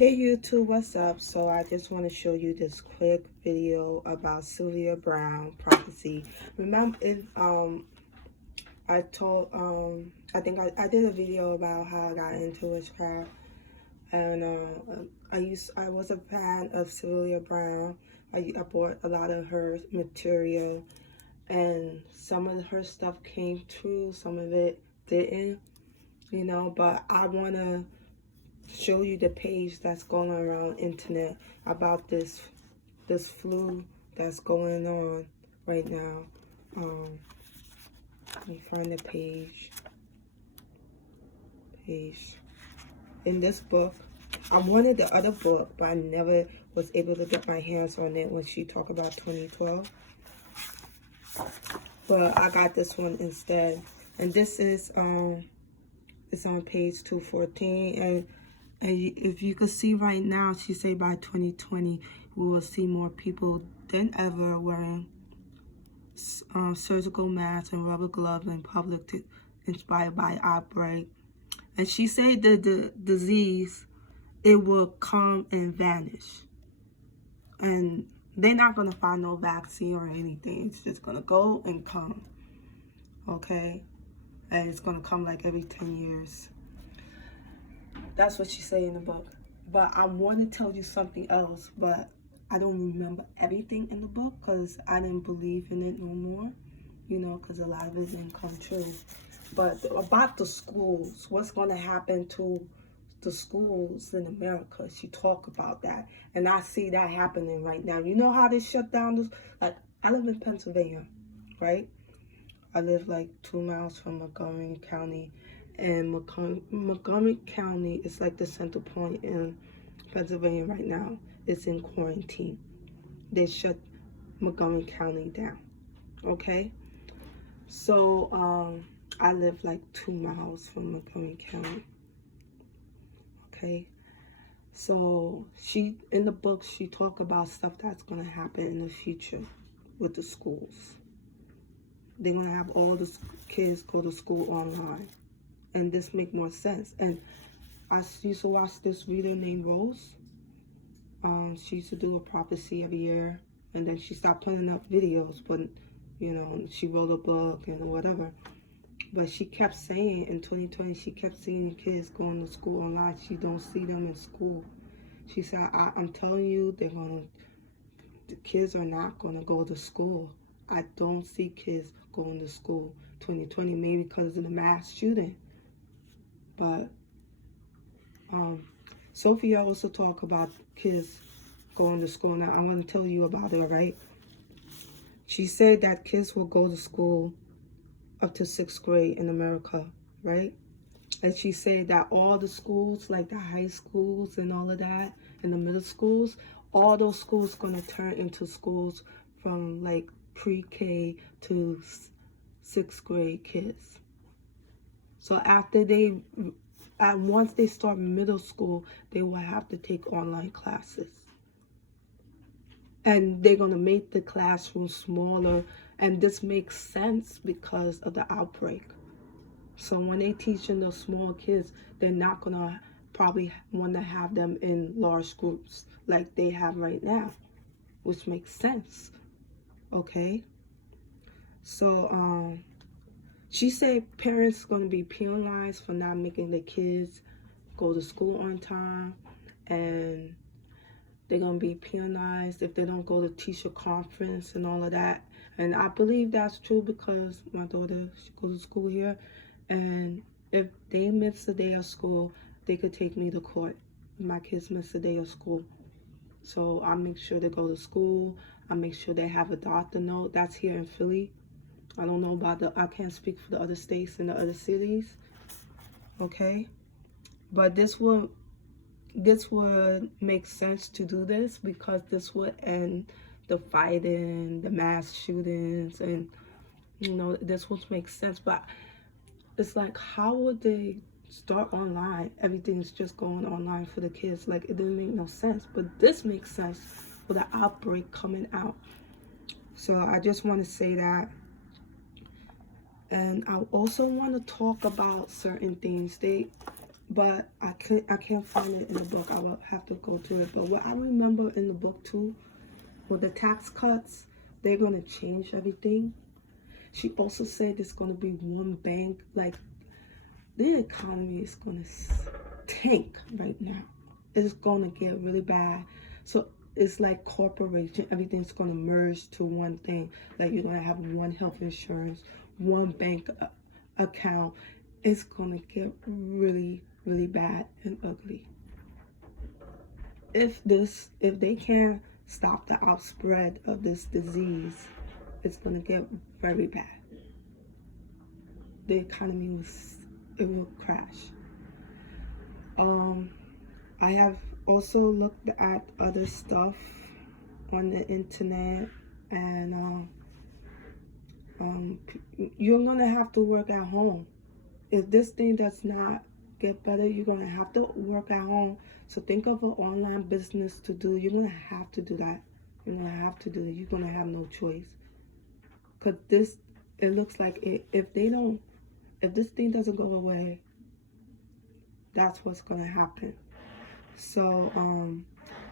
Hey YouTube, what's up? So I just want to show you this quick video about Sylvia Browne prophecy. Remember, I think I did a video about how I got into witchcraft, and I was a fan of Sylvia Browne. I bought a lot of her material, and some of her stuff came true, some of it didn't, but I want to show you the page that's going around internet about this flu that's going on right now. Let me find the page in this book. I wanted the other book, but I never was able to get my hands on it when she talked about 2012, but I got this one instead. And this is it's on page 214, and if you could see right now, she say by 2020, we will see more people than ever wearing surgical masks and rubber gloves in public, inspired by outbreak. And she said the disease, it will come and vanish. And they're not going to find no vaccine or anything. It's just going to go and come. Okay? And it's going to come like every 10 years. That's what she say in the book. But I want to tell you something else, but I don't remember everything in the book because I didn't believe in it no more, because a lot of it didn't come true. But about the schools, what's going to happen to the schools in America, she talked about that. And I see that happening right now. You know how they shut down like, I live in Pennsylvania, right? I live like 2 miles from Montgomery County. And Montgomery County is like the center point in Pennsylvania right now. It's in quarantine. They shut Montgomery County down. Okay? So I live like 2 miles from Montgomery County. Okay? So in the book, she talk about stuff that's going to happen in the future with the schools. They're going to have all the kids go to school online. And this make more sense. And I used to watch this reader named Rose. She used to do a prophecy every year, and then she stopped putting up videos, but she wrote a book and whatever. But she kept saying in 2020, she kept seeing kids going to school online. She don't see them in school. She said, I'm telling you, the kids are not gonna go to school. I don't see kids going to school 2020, maybe because of the mass shooting. But Sophia also talked about kids going to school. Now, I want to tell you about it, right? She said that kids will go to school up to 6th grade in America, right? And she said that all the schools, like the high schools and all of that, and the middle schools, all those schools going to turn into schools from like pre-K to 6th grade kids. So once they start middle school, they will have to take online classes. And they're going to make the classroom smaller. And this makes sense because of the outbreak. So when they teaching those small kids, they're not going to probably want to have them in large groups like they have right now, which makes sense. Okay? So, she said parents going to be penalized for not making the kids go to school on time, and they're going to be penalized if they don't go to teacher conference and all of that. And I believe that's true because my daughter, she goes to school here, and if they miss a day of school, they could take me to court if my kids miss a day of school. So I make sure they go to school. I make sure they have a doctor note. That's here in Philly. I don't know about I can't speak for the other states and the other cities, okay? But this would make sense to do this because this would end the fighting, the mass shootings, and, this would make sense. But it's like, how would they start online? Everything's just going online for the kids. Like, it didn't make no sense. But this makes sense with the outbreak coming out. So I just want to say that. And I also want to talk about certain things. but I can't find it in the book. I will have to go to it. But what I remember in the book too, with the tax cuts, they're gonna change everything. She also said there's gonna be one bank. Like, the economy is gonna tank right now. It's gonna get really bad. So it's like corporation. Everything's gonna merge to one thing. Like, you're gonna have one health insurance, one bank account. It's gonna get really, really bad and ugly. If they can't stop the outspread of this disease, it's gonna get very bad. The economy will crash. I have also looked at other stuff on the internet, and you're gonna have to work at home. If this thing does not get better, you're gonna have to work at home. So think of an online business to do. You're gonna have to do that. You're gonna have to do it. You're gonna have no choice. Cause it looks like if this thing doesn't go away, that's what's gonna happen. So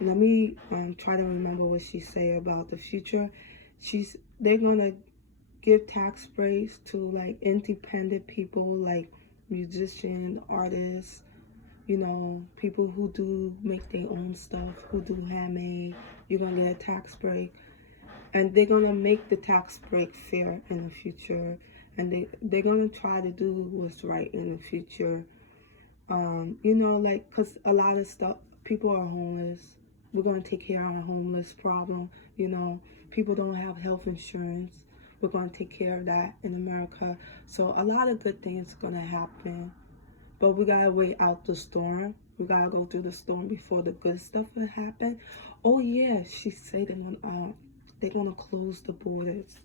let me try to remember what she said about the future. They're gonna give tax breaks to like independent people, like musicians, artists, people who do make their own stuff, who do handmade. You're gonna get a tax break, and they're gonna make the tax break fair in the future, and they're gonna try to do what's right in the future. Like, because a lot of stuff, people are homeless. We're going to take care of our homeless problem. People don't have health insurance. We're going to take care of that in America. So a lot of good things are going to happen. But we got to wait out the storm. We got to go through the storm before the good stuff will happen. Oh, yeah, she said they're going to close the borders.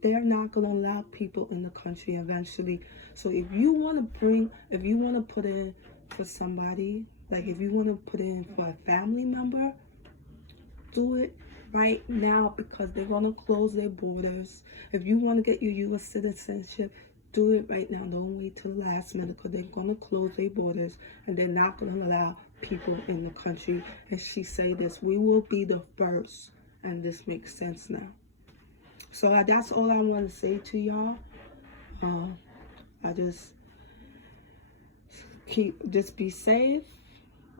They're not going to allow people in the country eventually. So if you want to put in for somebody, like if you want to put in for a family member, do it right now, because they're going to close their borders. If you want to get your U.S. citizenship, do it right now. Don't wait till the last minute, because they're going to close their borders and they're not going to allow people in the country. And she said this, we will be the first. And this makes sense now. So that's all I want to say to y'all. I just be safe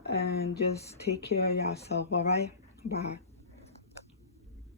and just take care of yourself, all right? Bye.